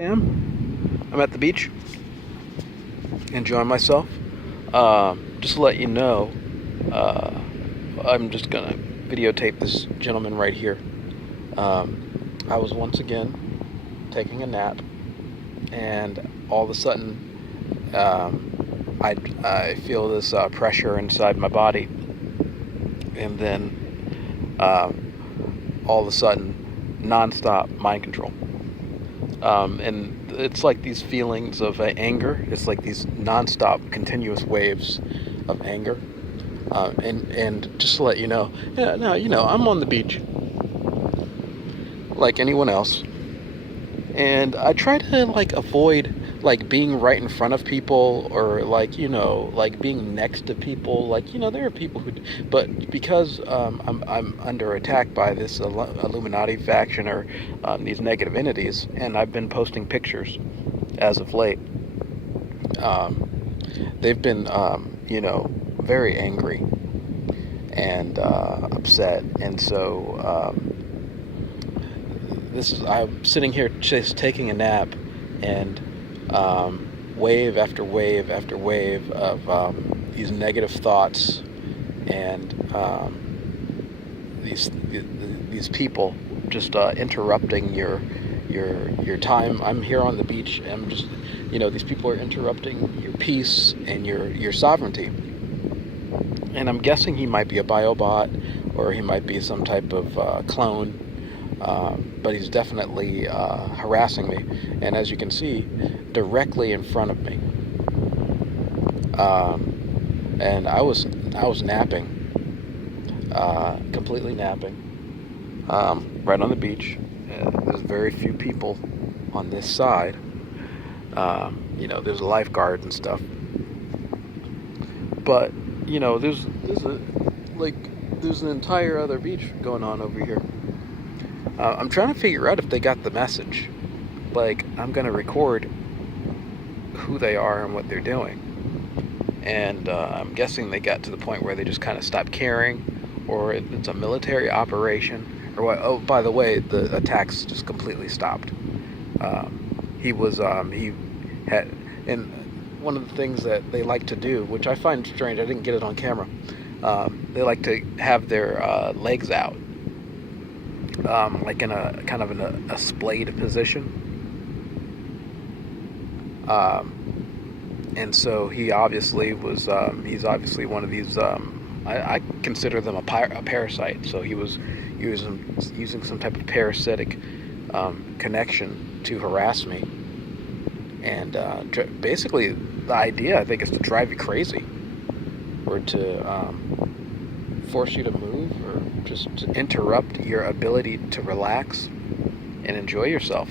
I'm at the beach, enjoying myself. Just to let you know, uh, I'm just gonna videotape this gentleman right here. I was once again taking a nap, and all of a sudden, I feel this pressure inside my body, and then all of a sudden, nonstop mind control. And it's like these feelings of anger. It's like these nonstop, continuous waves of anger. And just to let you know, yeah, no, I'm on the beach like anyone else, and I try to like avoid like being right in front of people, or like like being next to people. Like there are people who, but because I'm under attack by this Illuminati faction, or these negative entities, and I've been posting pictures as of late. They've been very angry and upset, and so I'm sitting here just taking a nap, and wave after wave after wave of these negative thoughts, and these people just interrupting your time. I'm here on the beach, and I'm just these people are interrupting your peace and your sovereignty. And I'm guessing he might be a biobot, or he might be some type of clone. But he's definitely harassing me, and as you can see, directly in front of me. And I was napping, completely napping, right on the beach. There's very few people on this side. There's lifeguards and stuff, but there's an entire other beach going on over here. I'm trying to figure out if they got the message. Like, I'm going to record who they are and what they're doing. And I'm guessing they got to the point where they just kind of stopped caring, or it's a military operation, or what. Oh, by the way, the attacks just completely stopped. He had, and one of the things that they like to do, which I find strange, I didn't get it on camera, they like to have their legs out. Like in a kind of a splayed position. And so he obviously was, he's obviously one of these, I consider them a parasite. So he was using some type of parasitic connection to harass me. And basically the idea, I think, is to drive you crazy, or to force you to move, or just to interrupt your ability to relax and enjoy yourself.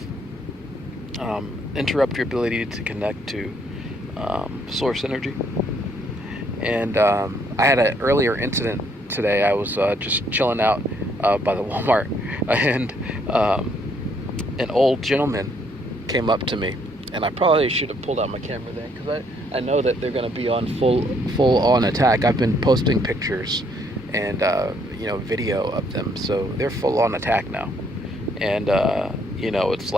Interrupt your ability to connect to source energy. And I had an earlier incident today. I was just chilling out by the Walmart, and an old gentleman came up to me, and I probably should have pulled out my camera then, because I know that they're going to be on full on attack. I've been posting pictures and video of them, so they're full on attack now. And it's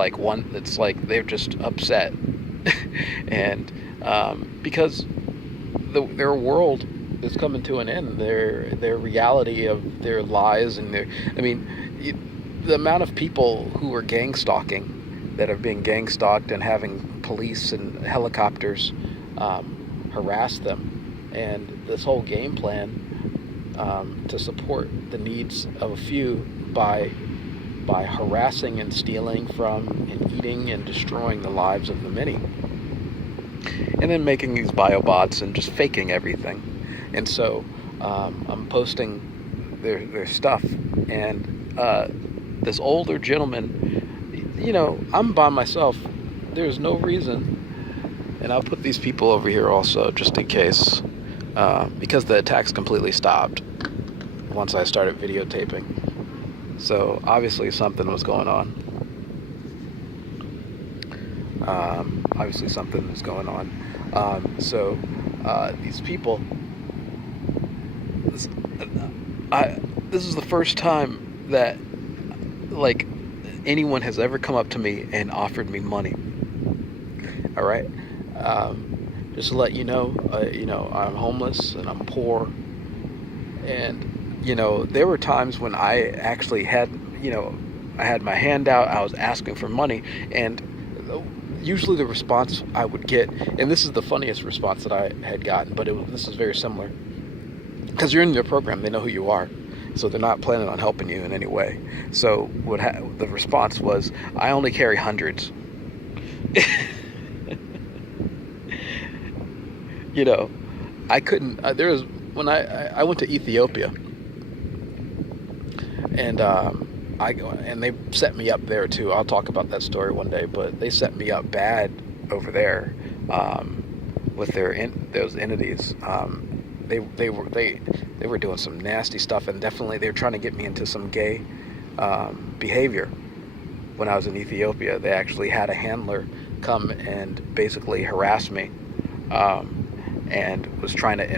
like they're just upset and because their world is coming to an end. Their reality of their lies, and the amount of people who are gang stalking, that are being gang stalked, and having police and helicopters harass them, and this whole game plan to support the needs of a few by harassing and stealing from and eating and destroying the lives of the many, and then making these biobots and just faking everything. And so I'm posting their stuff, and this older gentleman, I'm by myself. There's no reason, and I'll put these people over here also just in case, because the attacks completely stopped once I started videotaping. So obviously something was going on. So these people, this is the first time that, like, anyone has ever come up to me and offered me money. All right. Just to let you know, I'm homeless and I'm poor. And, there were times when I actually had, I had my hand out, I was asking for money, and usually the response I would get, and this is the funniest response that I had gotten, but this is very similar. Because you're in their program, they know who you are. So they're not planning on helping you in any way. So the response was, I only carry hundreds. I couldn't, there was, when I went to Ethiopia, and and they set me up there too. I'll talk about that story one day, but they set me up bad over there, with those entities. They were doing some nasty stuff, and definitely they were trying to get me into some gay behavior. When I was in Ethiopia, they actually had a handler come and basically harass me, and was trying to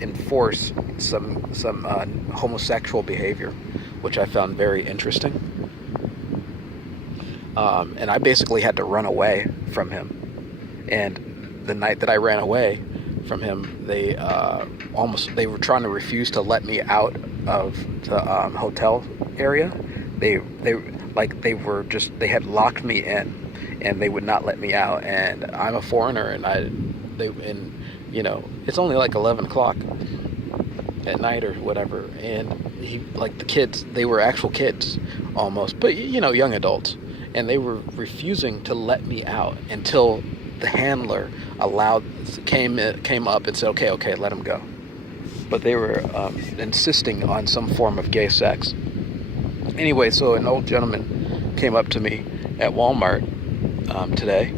enforce some homosexual behavior, which I found very interesting. And I basically had to run away from him. And the night that I ran away from him, they were trying to refuse to let me out of the hotel area. They had locked me in, and they would not let me out. And I'm a foreigner, and it's only like 11 o'clock at night or whatever. And the kids, they were actual kids almost, but young adults, and they were refusing to let me out until the handler came up and said, okay, let him go. But they were insisting on some form of gay sex. Anyway, so an old gentleman came up to me at Walmart today,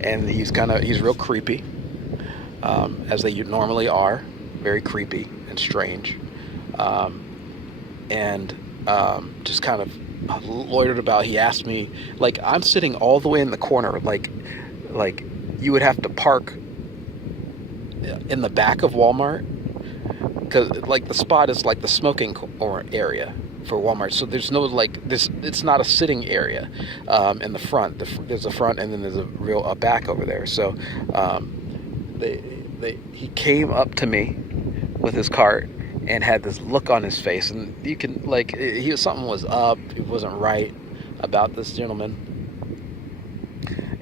and he's real creepy, as they normally are, very creepy and strange, and just kind of loitered about. He asked me, I'm sitting all the way in the corner, like you would have to park in the back of Walmart, because the spot is the smoking area for Walmart. So there's no this. It's not a sitting area in the front. There's a front, and then there's a back over there. So he came up to me with his cart and had this look on his face, and you can something was up. It wasn't right about this gentleman,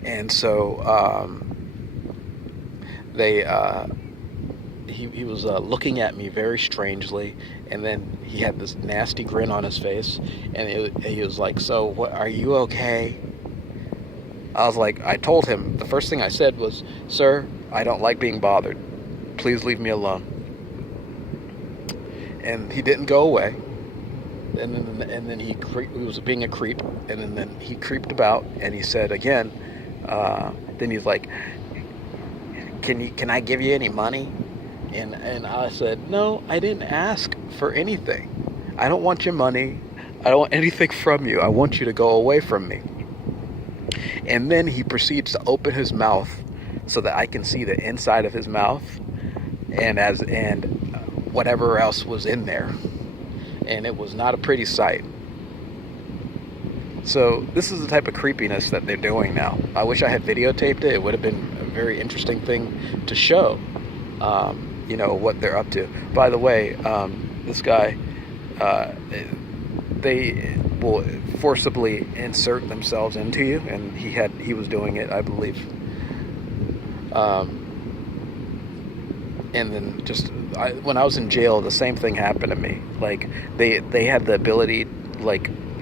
and so he was looking at me very strangely, and then he had this nasty grin on his face, and he was like, "So, what, are you okay?" I was like, I told him, the first thing I said was, "Sir, I don't like being bothered. Please leave me alone." And he didn't go away. And then he was being a creep. And then he creeped about, and he said again. Then he's like, "Can I give you any money?" And I said, "No, I didn't ask for anything. I don't want your money. I don't want anything from you. I want you to go away from me." And then he proceeds to open his mouth so that I can see the inside of his mouth, and whatever else was in there. And it was not a pretty sight. So this is the type of creepiness that they're doing now. I wish I had videotaped it. It would have been a very interesting thing to show, what they're up to. By the way, this guy, they will forcibly insert themselves into you, and he was doing it, I believe. And then when I was in jail, the same thing happened to me. They had the ability,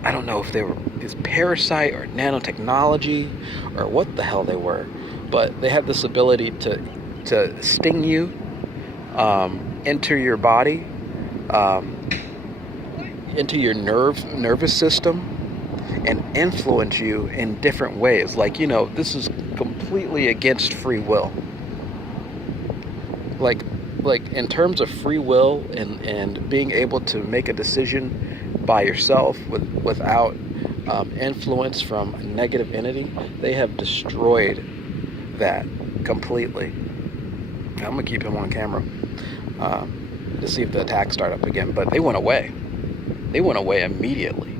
I don't know if they were this parasite or nanotechnology or what the hell they were, but they had this ability to sting you, enter your body, into your nervous system, and influence you in different ways. This is completely against free will. In terms of free will and being able to make a decision by yourself without influence from a negative entity, they have destroyed that completely. I'm gonna keep him on camera to see if the attacks start up again, but they went away. They went away immediately.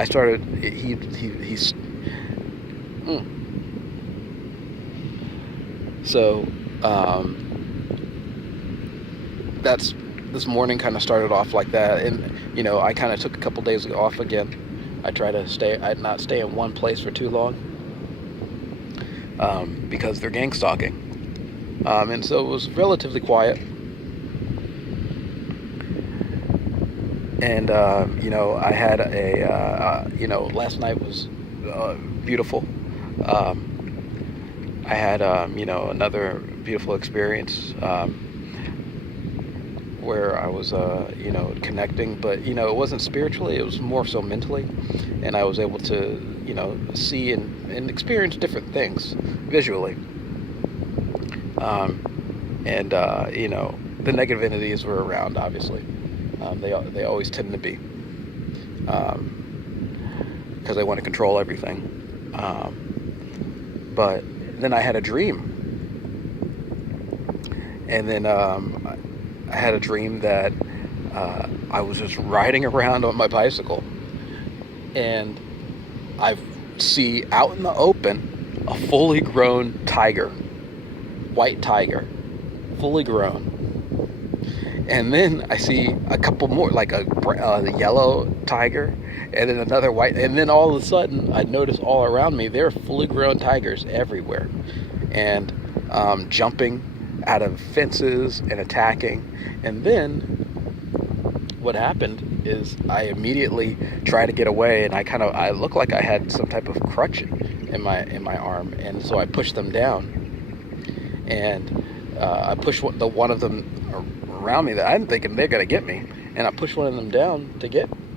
I started. He's so. That's this morning kind of started off like that, and I kind of took a couple days off again. I try to not stay in one place for too long, because they're gang stalking, and so it was relatively quiet. And I had last night was beautiful. I had another beautiful experience. Where I was, connecting, but, it wasn't spiritually, it was more so mentally, and I was able to, see and experience different things visually. The negative entities were around, obviously. They always tend to be, because they want to control everything. But then I had a dream, and then I had a dream that I was just riding around on my bicycle, and I see out in the open a fully grown tiger, white tiger, fully grown. And then I see a couple more, like a yellow tiger, and then another white, and then all of a sudden I notice all around me there are fully grown tigers everywhere, and jumping out of fences and attacking. And then what happened is I immediately tried to get away, and I looked like I had some type of crutch in my arm, and so I pushed them down, and I pushed one of them around me that I'm thinking they're gonna get me, and I pushed one of them down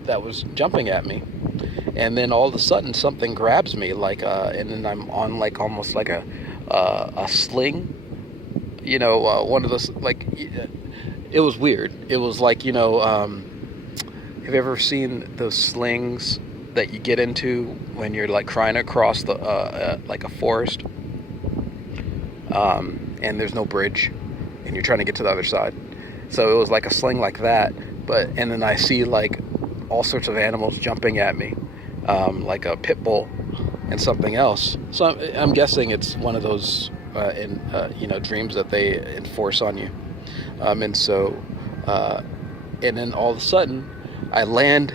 that was jumping at me, and then all of a sudden something grabs me and then I'm on almost like a sling, one of those, it was weird. It was like, have you ever seen those slings that you get into when you're trying to cross the a forest, and there's no bridge, and you're trying to get to the other side? So it was like a sling like that, and then I see all sorts of animals jumping at me, like a pit bull and something else. So I'm guessing it's one of those dreams that they enforce on you. And then all of a sudden I land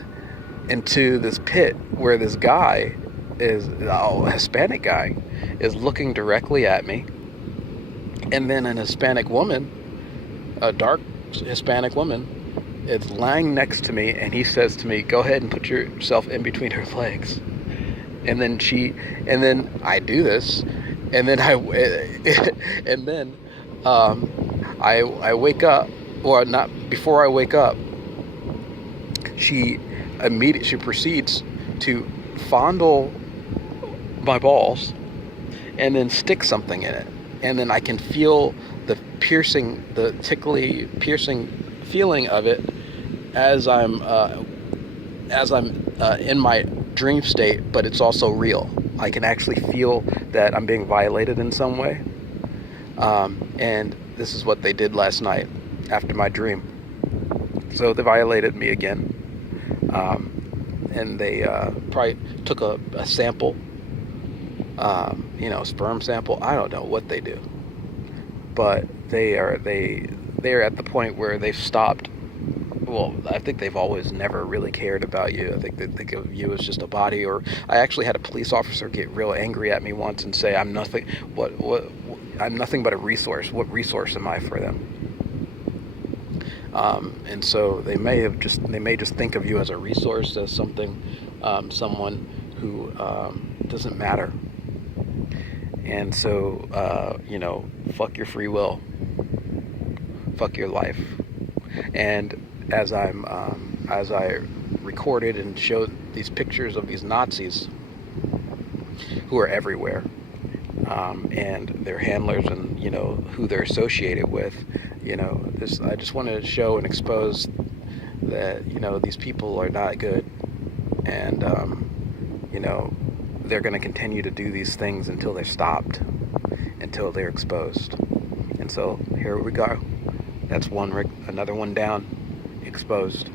into this pit where this guy a Hispanic guy is looking directly at me, and then an Hispanic woman, a dark Hispanic woman, is lying next to me, and he says to me, "Go ahead and put yourself in between her legs." And then I do this, and then I wake up, or not before I wake up. She proceeds to fondle my balls, and then stick something in it, and then I can feel the tickly, piercing feeling of it as I'm in my dream state, but it's also real. I can actually feel that I'm being violated in some way. And this is what they did last night after my dream. So they violated me again. And they probably took a sample, sperm sample. I don't know what they do. But they are at the point where they've stopped. Well, I think they've always never really cared about you. I think they think of you as just a body. Or I actually had a police officer get real angry at me once and say, "I'm nothing. I'm nothing but a resource. What resource am I for them?" And so they may just think of you as a resource, as something, someone who doesn't matter. And so, fuck your free will, fuck your life. And as I recorded and showed these pictures of these Nazis who are everywhere, and their handlers, and who they're associated with, I just wanted to show and expose that these people are not good, and they're going to continue to do these things until they're stopped, until they're exposed. And so here we go. That's another one down, exposed.